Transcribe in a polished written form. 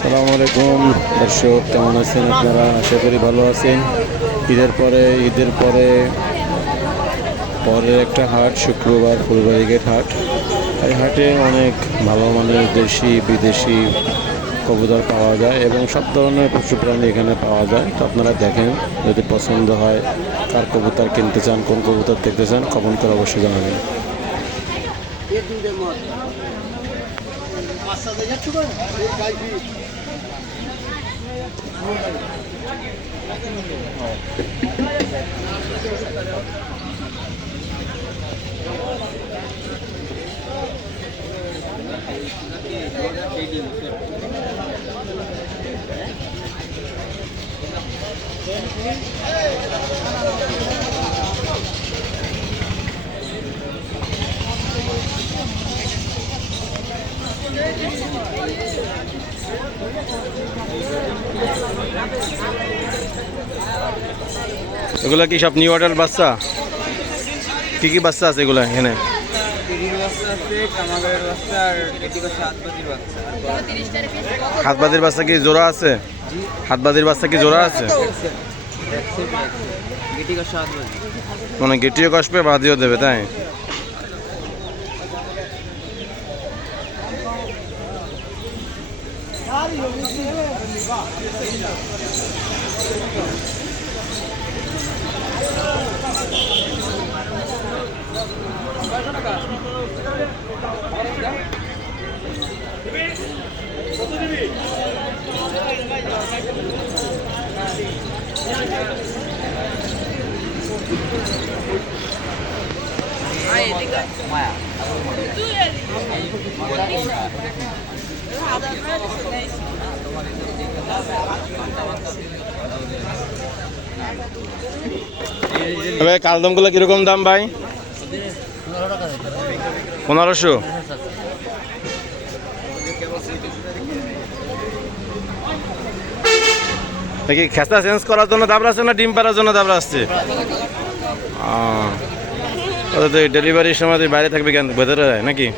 আসসালামু আলাইকুম দর্শক, কেমন আছেন আপনারা? আশা করি ভালো আছেন। ঈদের পরে পরের একটা হাট, শুক্রবার ফুলবাড়ি গেট হাট। এই হাটে অনেক ভালো মানের দেশি বিদেশি কবুতর পাওয়া যায় এবং সব ধরনের পশু প্রাণী এখানে পাওয়া যায়। তো আপনারা দেখেন, যদি পছন্দ হয়, কার কবুতর কিনতে চান, কোন কবুতর দেখতে চান, কমেন্ট করে অবশ্যই জানাবেন। এগুলা কি সব নিউ অর্ডার বাচ্চা? কি কি বাচ্চা আছে এগুলা এখানে? হাতবাজির বাচ্চা কি জোড়া আছে? হাতবাজির বাচ্চা কি জোড়া আছে? মানে গেটিও কষবে, বাজিও দেবে, তাই? ভাই কালদমগুলো কিরকম দাম ভাই? 1500। নাকি খেসা চেঞ্জ করার জন্য দাম আসছে না ডিম পাড়ার জন্য দাম আসছে? ডেলিভারির সময় বাইরে থাকবে কেন, ভেতরে যায় নাকি?